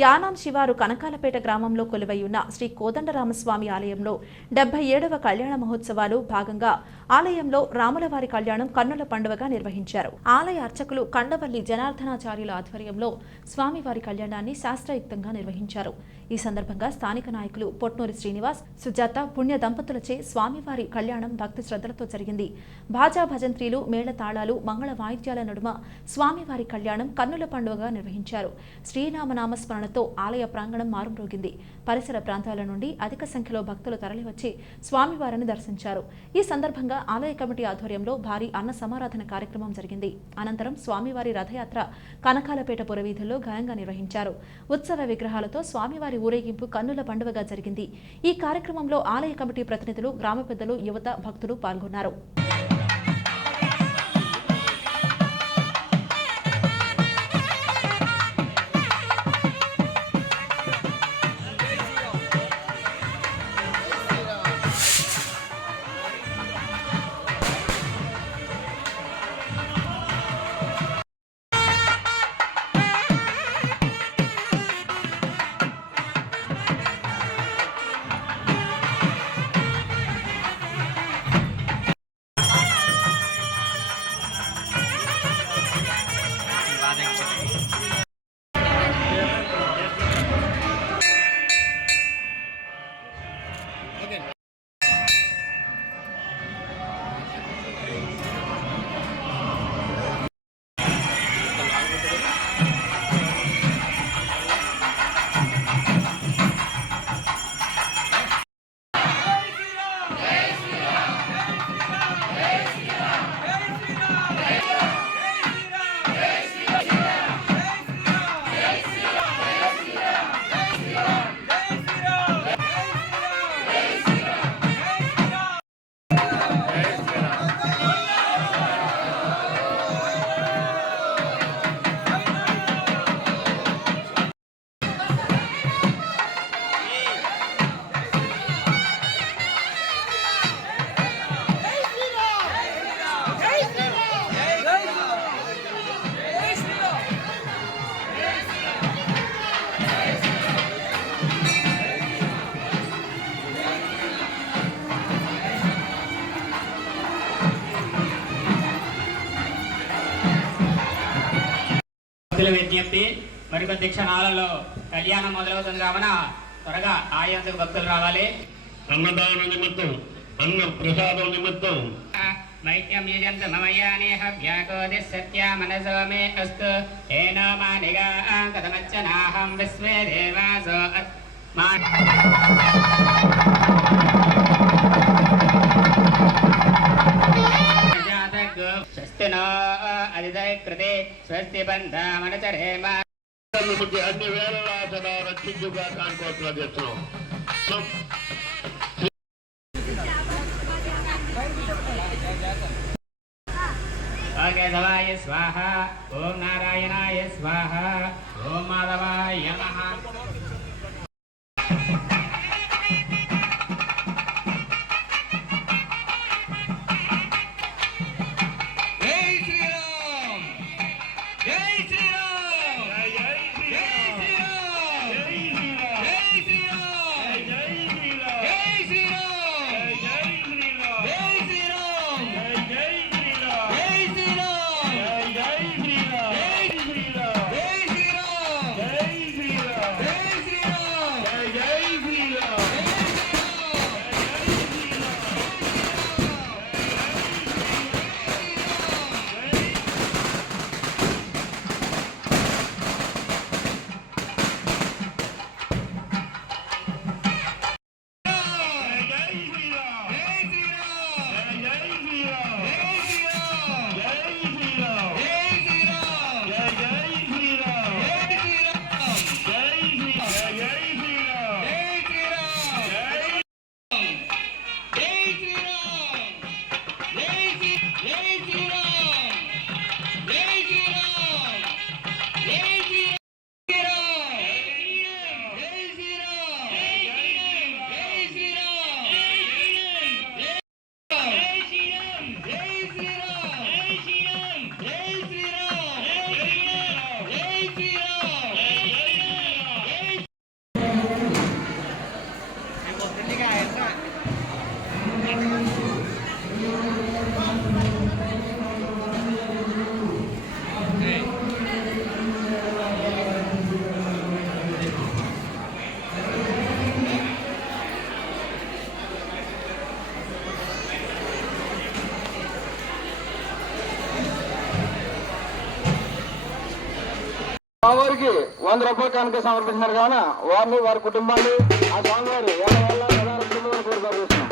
యానాం శివారు కనకాలపేట గ్రామంలో కొలువైయున్న శ్రీ కోదండరామస్వామి ఆలయంలో డెబ్బై ఏడవ కళ్యాణ మహోత్సవాలు భాగంగా ఆలయంలో రాములవారి కళ్యాణం కన్నుల పండుగగా నిర్వహించారు. ఆలయ అర్చకులు కండవల్లి జనార్దనాచార్యుల ఆధ్వర్యంలో స్వామివారి కళ్యాణాన్ని శాస్త్రయుక్తంగా నిర్వహించారు. ఈ సందర్భంగా స్థానిక నాయకులు పొట్నూరి శ్రీనివాస్ సుజాత పుణ్య దంపతులచే స్వామివారి కళ్యాణం భక్తి శ్రద్ధలతో జరిగింది. భాజా భజంత్రీలు మేళ తాళాలు మంగళ వాయిద్యాల నడుమ స్వామివారి కళ్యాణం కన్నుల పండుగగా నిర్వహించారు. శ్రీనామనామ స్మరణతో ఆలయ ప్రాంగణం మారుమ్రోగింది. పరిసర ప్రాంతాల నుండి అధిక సంఖ్యలో భక్తులు తరలివచ్చి స్వామివారిని దర్శించారు. ఈ సందర్భంగా ఆలయ కమిటీ ఆధ్వర్యంలో భారీ అన్న సమారాధన కార్యక్రమం జరిగింది. అనంతరం స్వామివారి రథయాత్ర కనకాలపేట పురవీధుల్లో ఘనంగా నిర్వహించారు. ఉత్సవ విగ్రహాలతో స్వామివారి ఊరేగింపు కన్నుల పండుగగా జరిగింది. ఈ కార్యక్రమంలో ఆలయ కమిటీ ప్రతినిధులు గ్రామ పెద్దలు యువత భక్తులు పాల్గొన్నారు. భక్తుల విజ్ఞప్తి మరికొద్ది క్షణాలలో కళ్యాణం మొదలవుతుంది కావున త్వరగా ఆయందుకు భక్తులు రావాలి. అన్నదాన నిమిత్తం అన్న ప్రసాదం నిమిత్తం. మైత్యం యజంత మమయానేహ వ్యాకోది సత్య మనసో మే అస్తు. ఏనో మానిగా కథమచ్చనాహం విశ్వే దేవాసో అత్. మా स्वस्तिनो अदिदयकृते स्वस्ति बन्धामनचरेम అన్ని వేల రక్షించుగా కానుకోవట్లా చేస్తున్నాం. కేశవాయ స్వాహ. ఓం నారాయణాయ స్వాహ. ఓం మాధవాయ నమ. స్వామివారికి వంద రూపాయల కనుక సమర్పించినారు కావున వారిని వారి కుటుంబాన్ని ఆ స్వామివారి ఎలా ఎలా ప్రధాన కుటుంబాన్ని కోరుకోరు